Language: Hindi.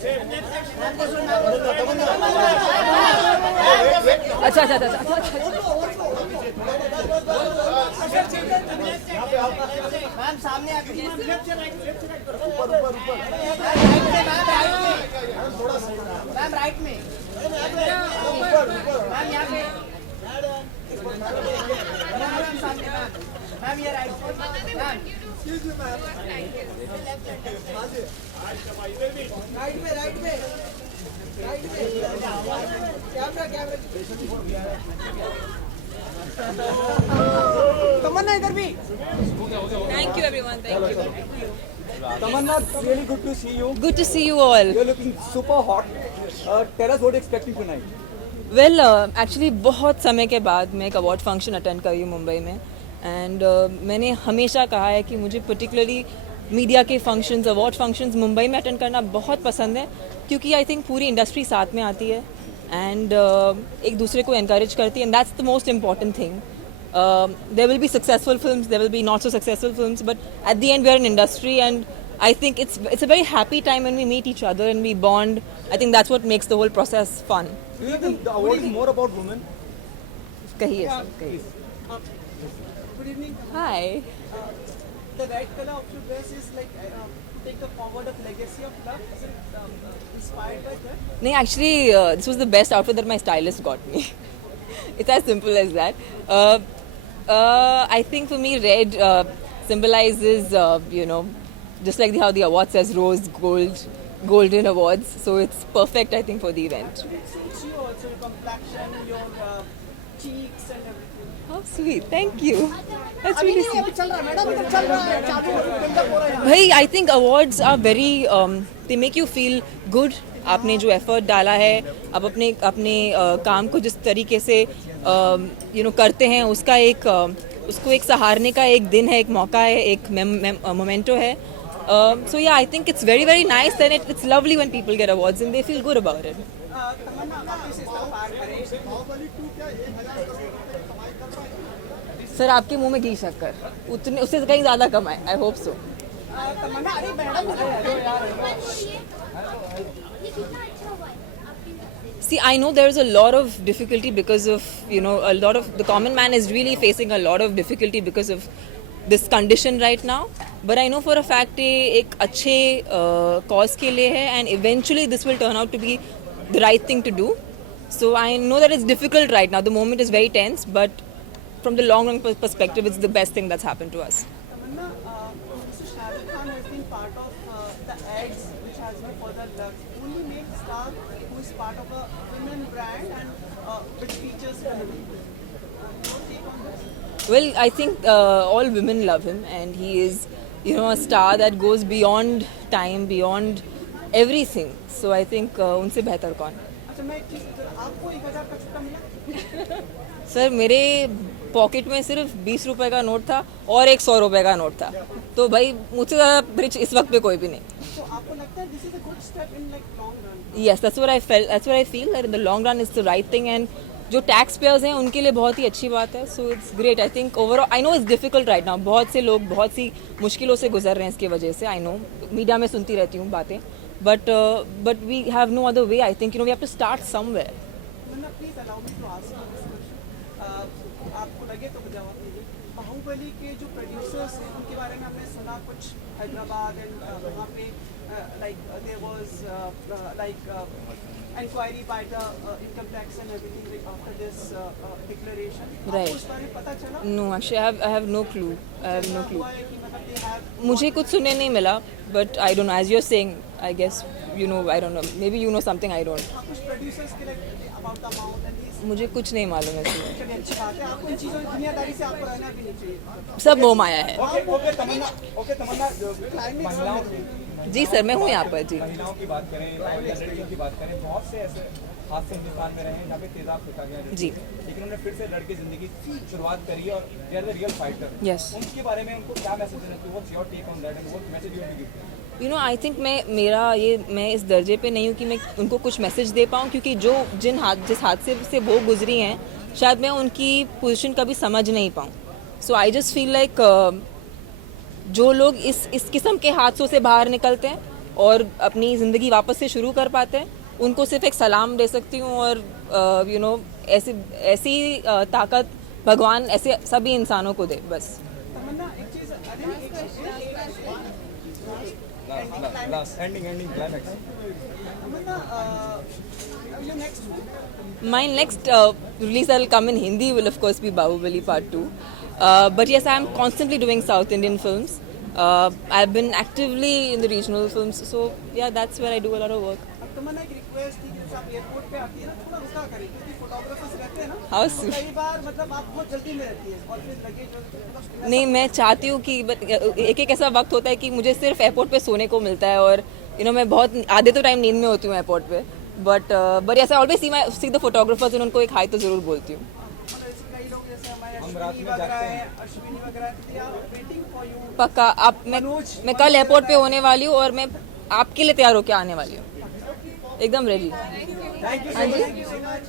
अच्छा अच्छा अच्छा अच्छा मैम सामने आके मैम राइट में मैम यहाँ पे मैम सामने मैम ये राइट मैम राइट में कैमरा तमन्ना इधर भी Thank you everyone. Thank you. Tamanna, really good to see you. Good to see you all. You're looking super hot. Tell us what you're expecting tonight. Well actually बहुत समय के बाद मैं एक अवार्ड फंक्शन अटेंड करी हूँ मुंबई में एंड मैंने हमेशा कहा है कि मुझे पर्टिकुलरली मीडिया के फंक्शंस अवार्ड फंक्शंस मुंबई में अटेंड करना बहुत पसंद है क्योंकि आई थिंक पूरी इंडस्ट्री साथ में आती है एंड एक दूसरे को encourage करती है and that's the most important thing. There will be successful films, there will be not so successful films, but at the end we are an industry and I think it's a very happy time when we meet each other and we bond. I think that's what makes the whole process fun. Do you think the award is more about women? कहिए सर, कहिए. Good evening. Hi. The red color of your dress is like to take the forward of legacy of love. Is it inspired by that? नहीं, actually this was the best outfit that my stylist got me. It's as simple as that. I think for me red symbolizes just like how the award says rose gold golden awards, so it's perfect I think for the event. It suits you also, your complexion, your cheeks and everything. How sweet, thank you. That's अभी really नहीं sweet. अभी चल रहा है मैडम, अभी चल रहा है चालू बिल्डअप हो रहा है यहाँ. भाई I think awards are very they make you feel good. आपने जो एफर्ट डाला है, आप अपने काम को जिस तरीके से करते हैं उसका उसको एक सहारने का एक दिन है, एक मौका है, एक मोमेंटो है. So yeah I think it's very very nice and it's lovely when people get awards and they feel good about it. Tamanna वापस इस तरफ पार करें. सर आपके मुंह में घी शक्कर उतने उससे कहीं ज़्यादा कमाए. I hope so. तमन्ना अरे madam See, I know there is a lot of difficulty because of, a lot of, the common man is really facing a lot of difficulty because of this condition right now. But I know for a fact ये एक अच्छे cause के लिए है and eventually this will turn out to be the right thing to do. So I know that it's difficult right now. The moment is very tense, but from the long run perspective, it's the best thing that's happened to us. Tamanna, Mr. Shah Rukh Khan has been part of the ads which has been for the drugs. Only made star who is part of a women brand and which features women. Your take on this? Well, I think all women love him and he is, a star that goes beyond time, beyond everything. So I think उनसे बेहतर कौन. अच्छा मैं एक चीज आपको 1000 का छुट्टा मिला? सर मेरे पॉकेट में सिर्फ 20 रुपए का नोट था और एक 100 रुपए का नोट था. तो भाई मुझसे ज़्यादा रिच इस वक्त पे कोई भी नहीं. तो आपको लगता है this is a good step in like long run? Yes, that's what I felt. That's what I feel that in the long run it's the right thing and जो टैक्स पेयर्स हैं उनके लिए बहुत ही अच्छी बात है. So it's great. I think overall I know it's difficult right now. बहुत से लोग बहुत सी मुश्किलों से गुजर रहे हैं इसकी वजह से. आई नो मीडिया में सुनती रहती हूँ बातें but we have no other way. I think we have to start somewhere. Tamanna please allow me to ask this question. आपको लगे तो जवाब दीजिए. बाहुबली के जो प्रोड्यूसर्स हैं उनके बारे में हमने सुना कुछ हैदराबाद एंड वहाँ पे like there was inquiry by the income tax and everything like after this declaration. Right. आपको इस बारे में पता चला? No actually I have no clue. I have no clue. हुआ है कि मतलब they have मुझे कुछ सुनने नहीं मिला but I don't know as you are saying. I guess I don't know. Maybe something I don't. कुछ प्रोड्यूसर्स के लिए about the amount and these. मुझे कुछ नहीं मालूम है. चलिए अच्छी बात है. आपको इन चीज़ों की दुनियादारी से आपको रहना भी नहीं चाहिए. सब मोह माया है. Okay, Tamanna, महिलाओं की जी सर मैं हूँ यहाँ पर. जी महिलाओं की बात करें, लड़कियों की बात करें, बहुत से ऐसे हादसे हिंदुस्तान में रहे हैं जहाँ पे तेजाब फेंका गया है. जी. लेकिन उन्होंने फिर से लड़के जिंदगी की शुरुआत करी और they are the real fighter. Yes. उनके बारे में उनको क्या मैसेज देना चाहिए? What's your take on that and what message you will give? I think मैं इस दर्जे पे नहीं हूँ कि मैं उनको कुछ मैसेज दे पाऊँ क्योंकि जिस हादसे से वो गुजरी हैं शायद मैं उनकी पोजीशन कभी समझ नहीं पाऊँ. सो आई जस्ट फील लाइक जो लोग इस किस्म के हादसों से बाहर निकलते हैं और अपनी ज़िंदगी वापस से शुरू कर पाते हैं, उनको सिर्फ एक सलाम दे सकती हूँ। और ऐसी ऐसी ताकत भगवान ऐसे सभी इंसानों को दे बस। तमन्ना एक चीज last ending climax Tamanna your next film? My next release that will come in Hindi will of course be Bahubali Part 2. But yes, I am constantly doing South Indian films. I've been actively in the regional films, so yeah, that's where I do a lot of work. अब तमन्ना एक रिक्वेस्ट थी कि जैसे आप एयरपोर्ट पे आती है ना, थोड़ा रुका करें क्योंकि फोटोग्राफर्स रहते हैं ना, How तो sweet. कई बार मतलब आप बहुत जल्दी में रहती है और फिर लगेज नहीं, मैं चाहती हूँ कि एक एक ऐसा वक्त होता है कि मुझे सिर्फ एयरपोर्ट पे सोने को मिलता है, और मैं बहुत आधे तो टाइम नींद में होती हूँ एयरपोर्ट पे। बट ऐसा ऑलवेज सी द फोटोग्राफर्स, उनको एक हाई तो ज़रूर बोलती हूँ। कई लोग जैसे हमारे हम रात अश्विनी में वगैरह जागते है, हैं। अश्विनी वगैरह, they are waiting for you. पक्का आप मैं कल एयरपोर्ट पे होने वाली हूँ, और मैं आपके लिए तैयार होकर आने वाली हूँ, एकदम ready. Thank you so much.